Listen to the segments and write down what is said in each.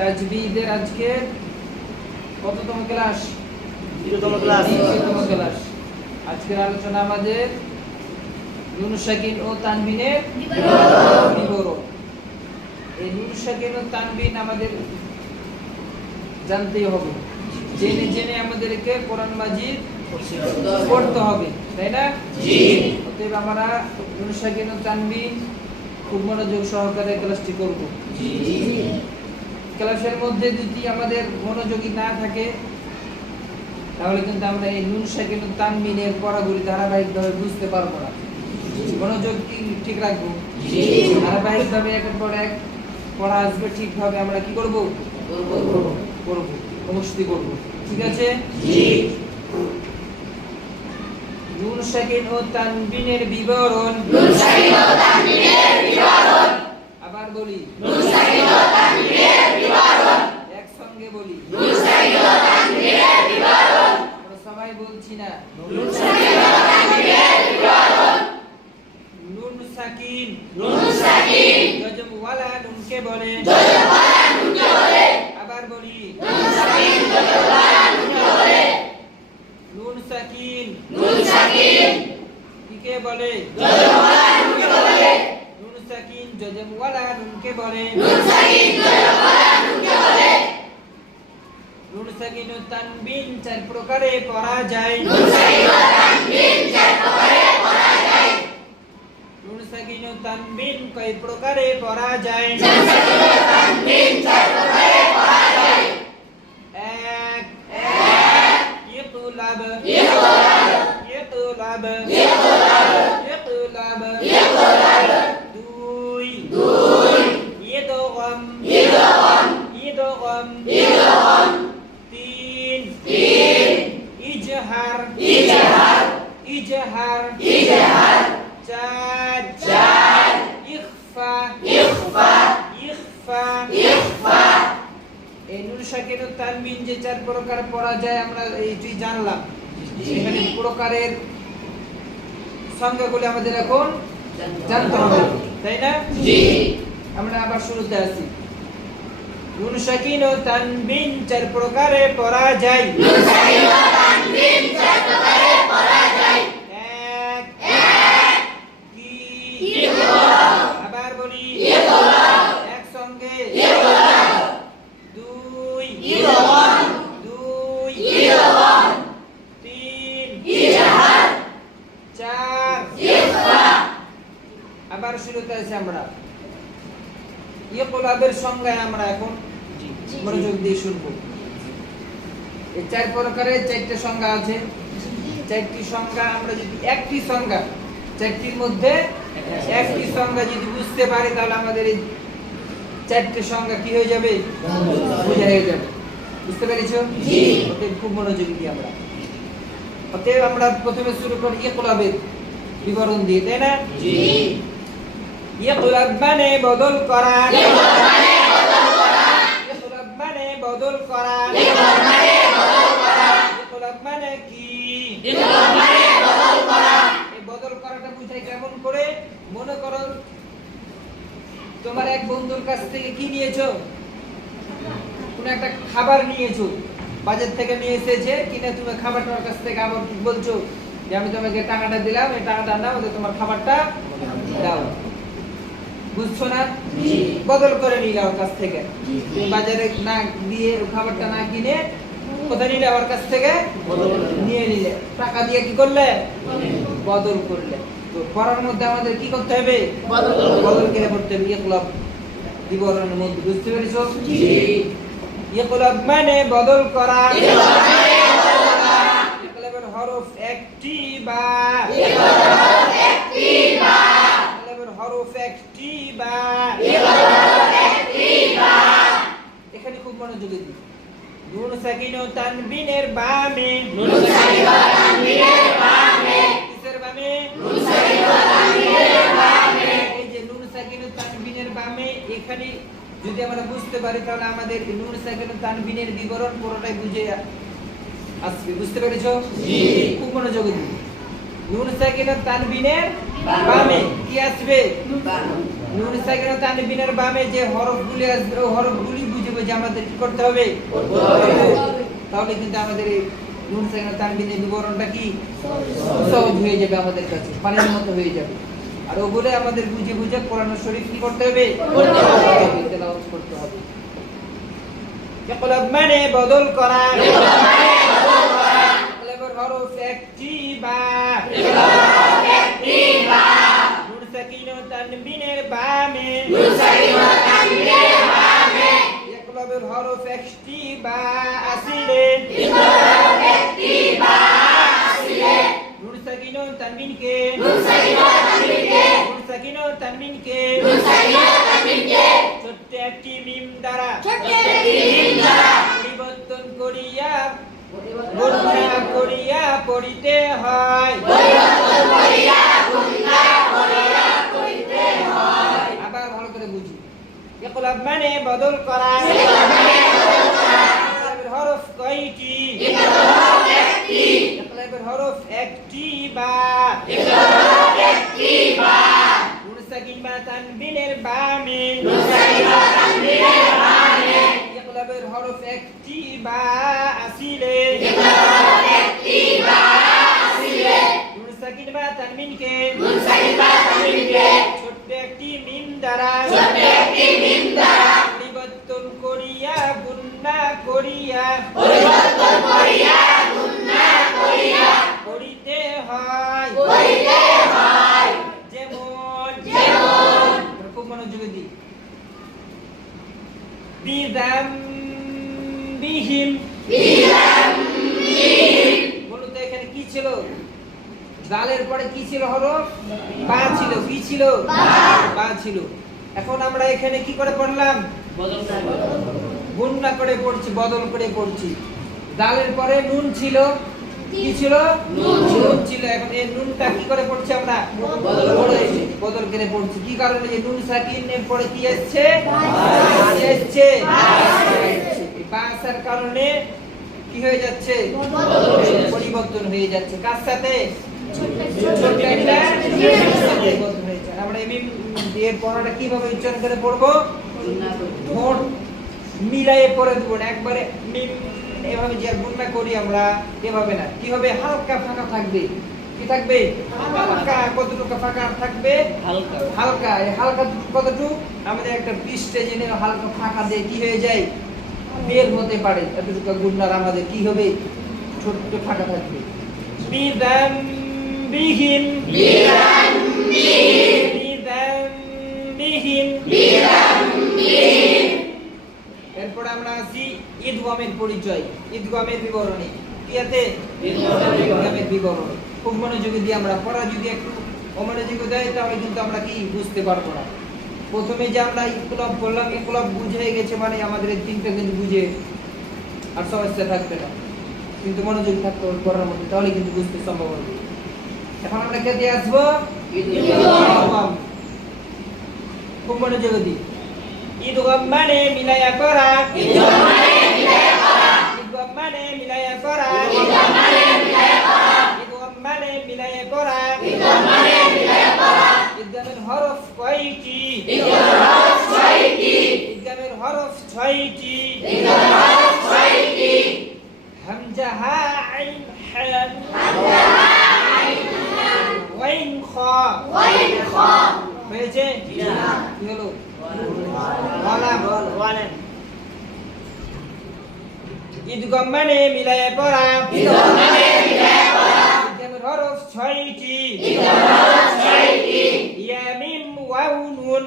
তাজবীদের আজকে কততম class? 0তম class. 0তম class. আজকের আলোচনা আমাদের নুন সাকিন ও তানবিনের বিবরণ। এই নুন সাকিন ও তানবিন আমাদের জানতেই হবে, জেনে জেনে আমাদেরকে কোরআন মাজিদ পড়তে হবে, তাই না? জি। অতএব আমরা নুন সাকিন ও তানবিন খুব মনোযোগ সহকারে ক্লাসটি করব। জি। ক্লাসের মধ্যে যদি আমাদের মনোযোগী না থাকে তাহলে কিন্তু আমরা এই নুন সাকিন ও তানবিনের পড়াগুলি ধারাবাহিকভাবে বুঝতে পারবো না। মনোযোগ ঠিক রাখবো, ধারাবাহিকভাবে একের পর এক পড়া আসবে, ঠিকভাবে আমরা কি করব? করব, মুখস্থ করব। ঠিক আছে? জি। নুন সাকিন ও তানবিনের বিবরণ। নুন সাকিন ও তানবিনের বিবরণ। আবার বলি, নুন সাকিন ও তানবিনের বিবরণ। একসঙ্গে বলি, নুন সাকিন ও তানবিনের বিবরণ। আমরা সবাই বলছি না। নুন সাকিন ও তানবিনের বিবরণ। নুন সাকিন, নুন সাকিন জজম ওয়ালা নুনকে বলে। জজম ওয়ালা নুনকে বলে। আবার বলি, নুন সাকিন জজম ওয়ালা নুনকে বলে। নুন সাকিন, নুন সাকিন কিকে বলে? জজম ওয়ালা নুনকে বলে। নুন সাকিন জজম ওয়ালা নুনকে বলে। নুন সাকিন জজম ওয়ালা নুনকে বলে। নুন সাকিন ও তানবিন চার প্রকারে পড়া যায়। নুন সাকিন ও তানবিন চার প্রকারে পড়া যায়। নুন সাকিন ও তানবিন কয় প্রকারে পড়া যায়? নুন সাকিন ও তানবিন চার প্রকারে পড়া যায়। এক, ইকলাব, ইকলাব ইকলাব, ইকলাব ইকলাব। ইকলাব দুই, ইদগম ইদগম, ইদগম ইদগম। তিন, ইজহার, ইজহার ইজহার। ইজহার চার, চার ইখফা, ইখফা ইখফা। ইখফা এই নুন সাকিন ও তানবিন যে চার প্রকার পড়া যায় আমরা এইটি জানলাম। এখানে প্রকারের সংজ্ঞাগুলি আমাদের এখন জানতে হবে, তাই না? জি। আমরা আবার শুরুতে আসি। নুন সাকিন ও তানবিন চার প্রকারে পড়া যায়। নুন সাকিন ও তানবিন চার প্রকারে পড়া যায়। এক, কি, ইকলাব আবার বলি, ইকলাব একসঙ্গে। ইকলাব দুই, ইদগম দুই। ইদগম তিন, ইজহার চার। ইখফা আবার শুরুতে আছি আমরা। ইকলাবের সংজ্ঞায় আমরা এখন মনোযোগ দিয়ে শুনবো। এই চার প্রকারের চারটি সংজ্ঞা আছে। চারটি সংজ্ঞা আমরা যদি একটি সংজ্ঞা, চারটির মধ্যে একটি সংজ্ঞা যদি বুঝতে পারি তাহলে আমাদের এই চারটি সংজ্ঞা কি হয়ে যাবে? বোঝা হয়ে যাবে। বুঝতে পেরেছো? জি। অতএব খুব মনোযোগী দিই আমরা। অতএব আমরা প্রথমে শুরু করি ইকলাবের বিবরণ দিয়ে, তাই না? জি। ইকলাব মানে বদল করা। ইকলাব মানে বদল করা। ইকলাব মানে বদল করা। ইকলাব মানে বদল করা। ইকলাব মানে কি? ইকলাব মানে বদল করা। এই বদল করাটা বুঝাই কেমন করে? মনে করো তোমার এক বন্ধুর কাছ থেকে কি নিয়েছো? কোন একটা খাবার নিয়েছো, বাজার থেকে নিয়ে এসেছে কিনা, তুমি খাবারটার কাছ থেকে আবার বলছো যে আমি তোমাকে টাকাটা দিলাম, এই টাকাটা নাও, তোমার খাবারটা দাও। বুঝছো না? বদল করে নিলে ওর কাছ থেকে। তুমি বাজারে না দিয়ে খাবারটা না কিনে কোথায় নিলে? ওর কাছ থেকে নিয়ে নিলে, টাকা দিয়ে কি করলে? বদল করলে। তো পড়ার মধ্যে আমাদের কি করতে হবে? বদল করে পড়তে হবে। ইকলাব বিবরণের মধ্যে বুঝতে পেরেছো? ইকলাব মানে বদল করা। ইকলাব মানে বদল করা। ইকলাবের হরফ একটি বা। ইকলাবের হরফ একটি বা। ইকলাবের হরফ একটি বা। ইকলাবের হরফ একটি বা। এখানে খুব মনোযোগী দিই। নুন সাকিন ও তানবিনের বামে। নুন সাকিন ও তানবিনের বামে। কিসের বামে? নুন সাকিন ও তানবিনের বামে। এই যে নুন সাকিন ও তানবিনের বামে, এখানে যদি আমরা বুঝতে পারি তাহলে আমাদের নুন সাকিন ও তানবিনের বিবরণ পুরোটাই বুঝে আসবে। বুঝতে পেরেছো? জি। খুব মনোযোগী দিই। নুন সাকিন ও তানবিনের বামে কি আসবে? নুন সাকিন ও তানবিনের বামে যে হরফগুলি আসবে, ওই হরফগুলি বুঝে বুঝে আমাদের কি করতে হবে? তাহলে কিন্তু আমাদের এই নুন সাকিন তানবিনের বিবরণটা কি সহজ হয়ে যাবে, আমাদের কাছে পানির মতো হয়ে যাবে। আর ওগুলো আমাদের বুঝে বুঝে কোরআন শরীফ কি করতে হবে? তেলাওয়াত করতে হবে। ইকলাব মানে বদল করা, ইকলাবের হরফ একটি বা, নুন সাকিন ও তানবিনের বামে, ইকলাবের হরফ একটি বা আসিলে, নুন সাকিন ও তানবিনকে, নুন সাকিন ও তানবিনকে ছোট্ট একটি মিম দ্বারা পরিবর্তন করিয়া গুণনা করিয়া পড়িতে হয়। আবার ভালো করে বুঝি। ইকলাব মানে বদল করা, ইকলাবের হরফ কয়টি? ইকলাবের হরফ একটি বা, নুন সাকিন বা তানবিনের বামে, ইকলাবের হরফ একটি বা আসিলে, নুন সাকিন বা তানবিনকে ছোট্ট একটি মিম দ্বারা পরিবর্তন করিয়া গুণনা করিয়া পড়িতে হয়। যেমন খুব মনোযোগ দিই। বিযামবিহিম, বলুন তো এখানে কি ছিল? জালের পরে কি ছিল? হরফ বা ছিল। কি ছিল? বা ছিল। এখন আমরা এখানে কি করে পড়লাম? গুণনা করে পড়ছি, বদল করে পড়ছি। জালের পরে নুন ছিল। কি ছিল? নুন ছিল। এখন এই নুনটা কি করে পড়ছি আমরা? বদল করে পড়ছি। কি কারণে? এই নুন সাকিনের পরে কি আসছে? এসছে। বা আসার কারণে কি হয়ে যাচ্ছে? পরিবর্তন হয়ে যাচ্ছে। কার সাথে? ছোট্ট একটা পরিবর্তন হয়ে যাচ্ছে। আমরা এর পড়াটা কিভাবে উচ্চারণ করে পড়বো? ঠোঁট মিলায়ে পড়ে দেবো না, একবারে মিম এভাবে যে গুণনা করি আমরা এভাবে না। কি হবে? হালকা ফাঁকা থাকবে। কি থাকবে? হালকা। কতটুকু ফাঁকা থাকবে? হালকা। এই হালকা কতটুকু? আমাদের একটা পৃষ্ঠে জেনে হালকা ফাঁকা দিয়ে কি হয়ে যায়? বের হতে পারে। এতটুকু গুণনার আমাদের কি হবে? ছোট্ট ফাঁকা থাকবে। বিযামবিহিম, এরপর আমরা আসি ইদগামের পরিচয়, ইদগামের বিবরণী। কি আছে? ইদগামের বিবরণী। খুব মনোযোগী দিয়ে আমরা পড়া, যদি একটু অমনোযোগী দেয় তাহলে কিন্তু আমরা কি বুঝতে পারবো না। প্রথমে যে আমরা ইকলাব বললাম, ইকলাব বুঝে গেছে মানে আমাদের এই তিনটা কিন্তু বুঝে আর সমস্যা থাকবে না, কিন্তু মনোযোগী থাকতে হবে পড়ার মধ্যে, তাহলে কিন্তু বুঝতে সম্ভব হবে। এখন আমরা কেটে আসবো ইদগাম। খুব মনোযোগী দিই। ইদগাম মানে মিলায়া করা, ইদগাম মানে মিলায়া করা, ইদগাম মানে মিলায়া করা। ইদগামের হরফ কয়টি? ইদগামের হরফ ছয়টি। হামজা, হা, আইন, হা, ওয়াইন, খ হয়েছে? কি হলো? ইদগাম মানে মিলায়ে পড়া, ইদগামের হরফ ছয়টি। ইয়া, মিম, ওয়াও, নুন,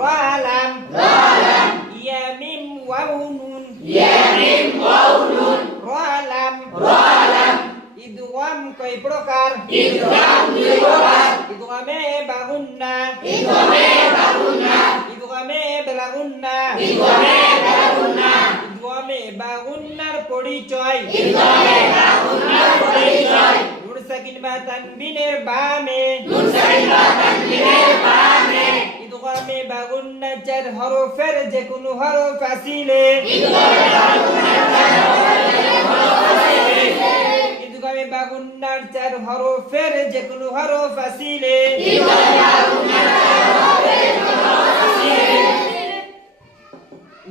রা, লাম। ইয়া, মিম, ওয়াও, নুন, রা, লাম। ইদগাম কয় প্রকার? ইদগামে বাগুন্না, ইদগামে বেলাগুন্না। ইদগামে বাগুন্নার পরিচয়, নুন সাকিন বা তানবিনের বামে, ইদগামে বাগুন্না চার হরফের যে কোনো হরফ আসিলে, ইদগামে বাগুন্নার চার হরফের যে কোনো হরফ আসিলে,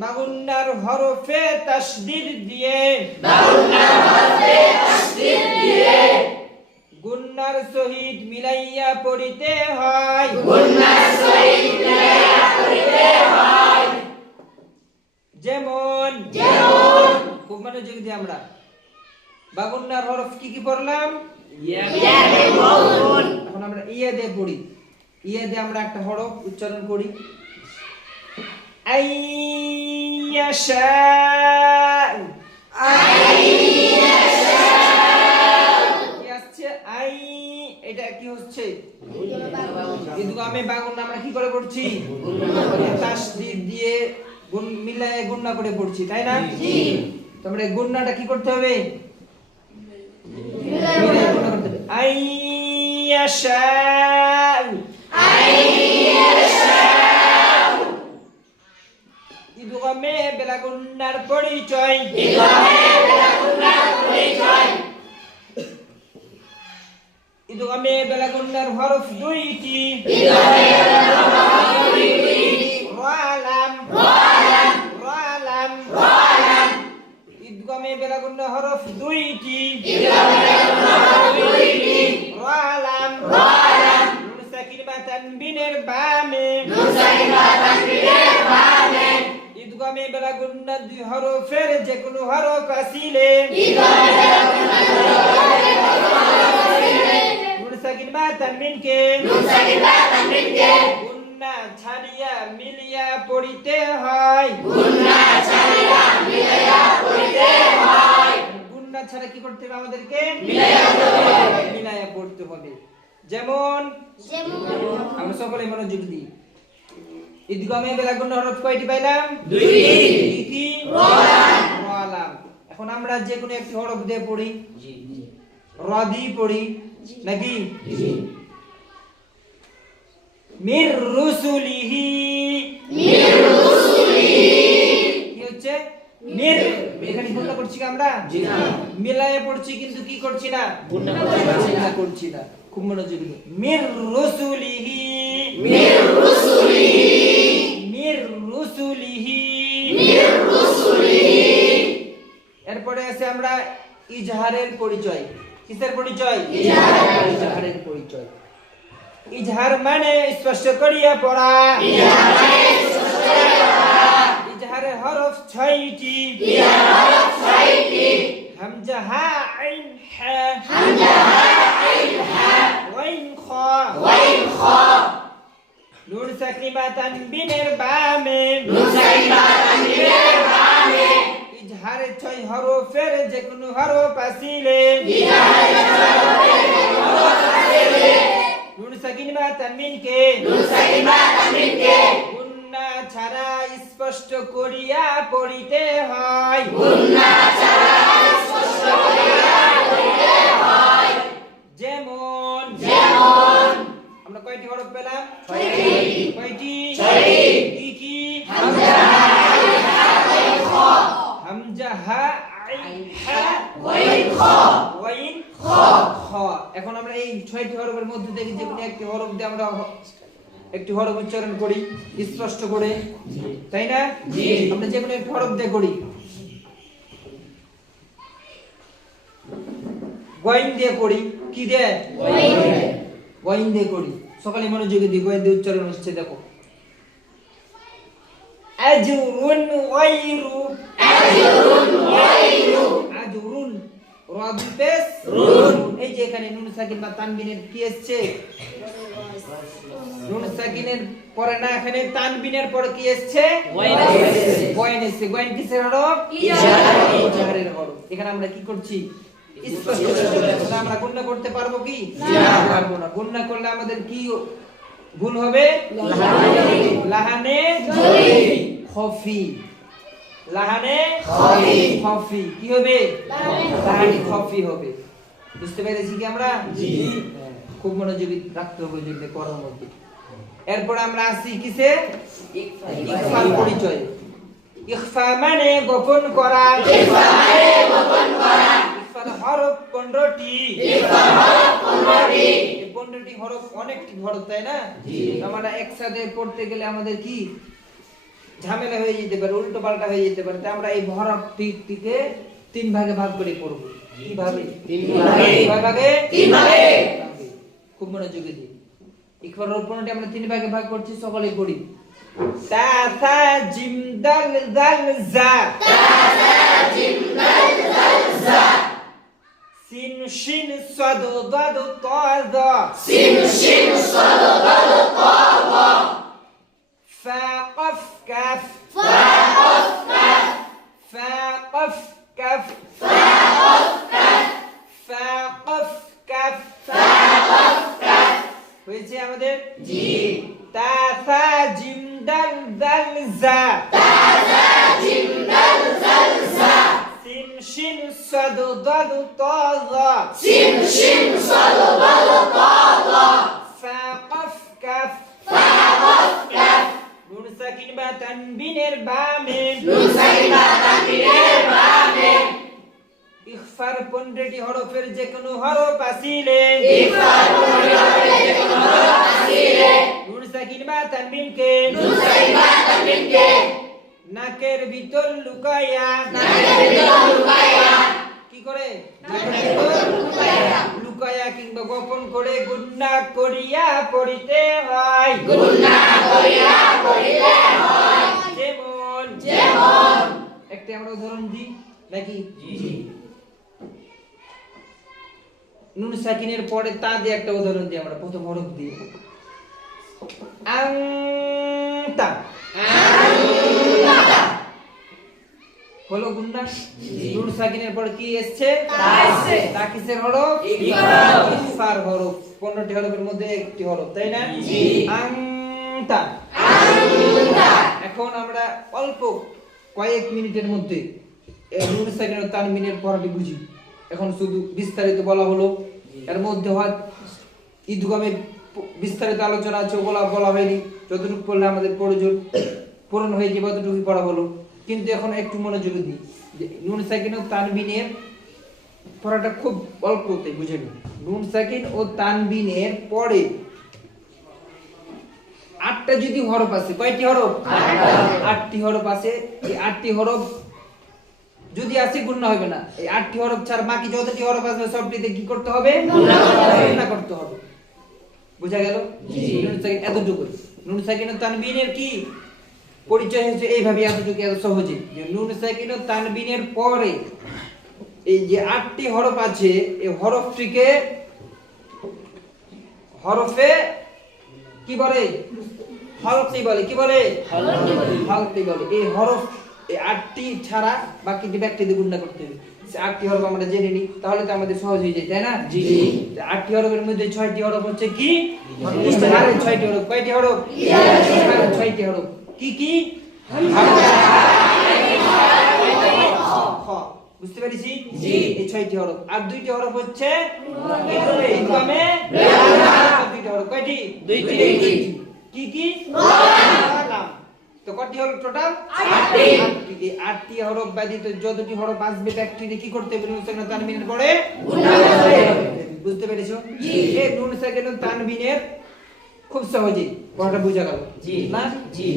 বাগুন্নার হরফে তাসদীদ দিয়ে গুন্নার সহিত মিলাইয়া পড়িতে হয় যেমন খুব মনোযোগ দিয়ে আমরা বাগুন্নার হরফ কি কি পড়লাম এখন আমরা ইয়া দিয়ে পড়ি ইয়া দিয়ে আমরা একটা হরফ উচ্চারণ করি আইয়াশা কি আসছে আই এটা কি হচ্ছে কিন্তু আমি বাগুন্না আমরা কি করে পড়ছি তাসদীদ দিয়ে গুণ মিলায়ে গুণনা করে পড়ছি তাই না তো আমরা গুণনাটা কি করতে হবে মিলায়ে গুণনা করতে হবে আইয়াশা ইদগামে বেলাগুন্নার পরিচয় ইদগামে বেলাগুন্নার হরফ দুইটি রালাম ইদগামে বেলাগুন্না হরফ দুইটি রালাম নুন সাকিন বা তানবিনের বামে ইদগামে বেলাগুন্না দুই হরফের যে কোনো হরফ আসিলে নুন সাকিন বা তানবিনকে গুন্না ছাড়িয়া মিলিয়া পড়িতে হয় গুন্না ছাড়া কি করতে হবে আমাদেরকে মিলায়া পড়তে হবে যেমন আমরা সকলে মনোযোগ দিই ইদগামে বেলাগুন্না হরফ কয়টি পাইলাম দুইটি কি রালাম এখন আমরা যে কোনো একটি হরফ দিয়ে পড়ি র দিয়ে পড়ি নাকি মির রুসুলিহি কি হচ্ছে মির এখানে গুণনা করছি কি আমরা মিলায়ে পড়ছি কিন্তু কি করছি না গুণনা করছি না খুব মনোযোগ দিন মির রুসুলিহি এরপরে আছে আমরা ইজহারের পরিচয় কিসের পরিচয় ইজহারের পরিচয় ইজহার মানে স্পষ্ট করিয়া পড়া ইজহারের হরফ 6টি হামজা হা আইন হা ওয়াইন খ নুন সাকিন বা তানবিনের বামে ইজহারের 6 হরফের যে কোনো হরফ আসিলে নুন সাকিন বা তানবিনকে গুন্না ছাড়া স্পষ্ট করিয়া পড়িতে হয় যেমন আমরা কয়টি হরফ পেলাম কয়টি কি কি হামজা হা আইন হা ওয়াইন খ এখন আমরা এই 6টি হরফের মধ্যে থেকে যে কোনো একটি হরফ দিয়ে আমরা একটি হরফ উচ্চারণ করি স্পষ্ট করে তাই না আমরা যে কোনো একটি হরফ দিয়ে করি ওয়াইন দিয়ে করি কি দিয়ে ওয়াইন দিয়ে করি সকালে মনোযোগী দিয়ে ওয়াইন দিয়ে উচ্চারণ হচ্ছে দেখো আজরুন গায়রু আজরুন রাবি পেশ এই যে এখানে নুন সাকিন বা তানবিনের কি আসছে নুন সাকিনের পরে না এখানে তানবিনের পরে কি আসছে ওয়াইন আসছে ওয়াইন কিসের হরফ ইজহারের হরফ এখানে আমরা কি করছি স্পষ্ট করে আমরা গুণনা করতে পারবো কি পারবো না গুণনা করলে আমাদের কি গুণ হবে লাহানে খফি লাহানে খফি কি হবে লাহানে খফি হবে বুঝতে পেরেছি কি আমরা খুব মনোযোগী রাখতে হবে যদি পড়ার মধ্যে এরপর আমরা আসি কিসে ইখফার পরিচয় ইখফা মানে গোপন করা ইখফার হরফ 15টি 15টি হরফ অনেকটি হরফ তাই না আমরা একসাথে পড়তে গেলে আমাদের কি ঝামেলা হয়ে যেতে পারে, উল্টো পাল্টা হয়ে যেতে পারে। তাই আমরা এই হরফটিকে 3 ভাগে ভাগ করে পড়ব। কিভাবে? 3 ভাগে। কয় ভাগে? 3 ভাগে। খুব মনোযোগী দিন। ইকফার রূপণটি আমরা 3 ভাগে ভাগ করছি, সকলেই পড়ি। তা সা জিম দাল জাল জা। তা সা জিম দাল জাল জা। সিন শিন সাদ দাদ তা যা। সিন শিন সাদ দাদ তা যা। ফা কফ কাফ। ফা কফ কাফ। ফা কফ কাফ। ফা কফ কাফ। ফা কফ কাফ। ফা কফ কাফ। হয়েছে আমাদের? জি। তা সা জিম দাল জাল জা। তা সা জিম দাল জাল জা। সিন শিন সাদ দাদ তা যা। সিন শিন সাদ দাদ তা যা। ফা কফ কাফ। ফা কফ কাফ। নুন সাকিন বা তানবিনের বামে। নুন সাকিন বা তানবিনের বামে। ইখফার 15টি হরফের যে কোনো হরফ আসিলে। ইকফার 15টি হরফের যে কোনো হরফ আসিলে। নুন সাকিন বা তানবিনকে। নুন সাকিন বা তানবিনকে। নাকের ভিতর লুকায়া। নাকের ভিতর লুকায়া। কি করে? নাকের ভিতর লুকায়া। লুকায়া কিংবা গোপন করে গুন্না করিয়া পড়িতে হয়। গুন্না করিয়া পড়িতে হয়। যেমন যেমন। একটা আমরা উদাহরণ দিই নাকি? জি। নুন সাকিনের পরে তা দিয়ে একটা উদাহরণ দিই আমরা, প্রথম হরফ দিয়ে। আংতা। আনতা। হলো গুন্না। জি। নুন সাকিনের পরে কি এসেছে? তা এসেছে। তা কিসের হরফ? ইকফার। ইকফার হরফ। 15টি হরফের মধ্যে একটি হরফ, তাই না? জি। আংতা। আনতা। এখন আমরা অল্প কয়েক মিনিটের মধ্যে এই নুন সাকিন ও তানবিনের পড়াটি বুঝি। এখন শুধু বিস্তারিত বলা হলো, এর মধ্যে হয় ঈদগামে বিস্তারিত আলোচনা আছে, ওগুলা বলা হয়নি। যতটুকু পড়লে আমাদের প্রয়োজন পূরণ হয়ে যাবে ততটুকুই পড়া হলো। কিন্তু এখন একটু মনোযোগ দিই যে নুন সাকিন ও তানবিনের পড়াটা খুব অল্পতে বুঝে নিন। নুন সাকিন ও তানবিনের পরে 8টা যদি হরফ আছে, কয়টি হরফ? 8টি হরফ আছে। এই 8টি হরফ যদি আসে গুণনা হবে না। এই 8টি হরফ ছাড়া বাকি যতটি হরফ আছে সবটিতে কি করতে হবে? গুণনা করতে হবে। বুঝা গেল? নুন সাকিন এতটুকু। নুন সাকিন ও তানবিনের কি পরিচয় হচ্ছে এইভাবে, এতটুকু, এত সহজে যে নুন সাকিন ও তানবিনের পরে এই যে 8টি হরফ আছে, এই হরফটিকে হরফে কি বলে? হলকি বলে। কি বলে? হলকি বলে। এই হরফ এই 8টি ছাড়া বাকি যে ব্যক্তি দিয়ে গুণনা করতে হবে। 8টি হরফ আমরা জেনে নিই, তাহলে তো আমাদের সহজ হয়ে যায়, তাই না? জি। 8টি হরফের মধ্যে 6টি হরফ হচ্ছে কি? আরে 6টি হরফ। কয়টি হরফ? 6টি হরফ। কি কি? খ। বুঝতে পেরেছি? জি। এই 6টি হরফ। আর 2টি হরফ হচ্ছে ইদগামে। 2টি হরফ। কয়টি? 2টি। কি কি? লাম। তো কয়টি হলো টোটাল? 8টি। এই 8টি হরফ ব্যতীত যতটি হরফ আসবে ব্যক্তিটি কি করতে হবে? নুন সাকিন ও তানবিনের পরে গুণনা করতে হবে। বুঝতে পেরেছো? জি। এই নুন সাকিন ও তানবিনের খুব সহজে পড়াটা বোঝা গেল না? জি।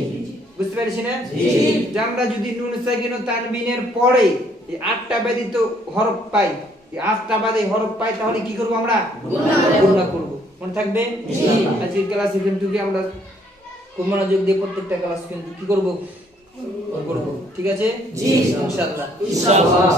বুঝতে পেরেছি না? জি। যে আমরা যদি নুন সাকিন ও তানবিনের পরে এই 8টা ব্যতীত হরফ পাই, এই 8টা বাদে হরফ পাই, তাহলে কি করব আমরা? গুণনা করব। মনে থাকবে? জি। আজকের ক্লাসে কিন্তু কি আমরা খুব মনোযোগ দিয়ে প্রত্যেকটা ক্লাস কিন্তু কি করব? করব। ঠিক আছে? জি। ইনশাআল্লাহ। ইনশাআল্লাহ।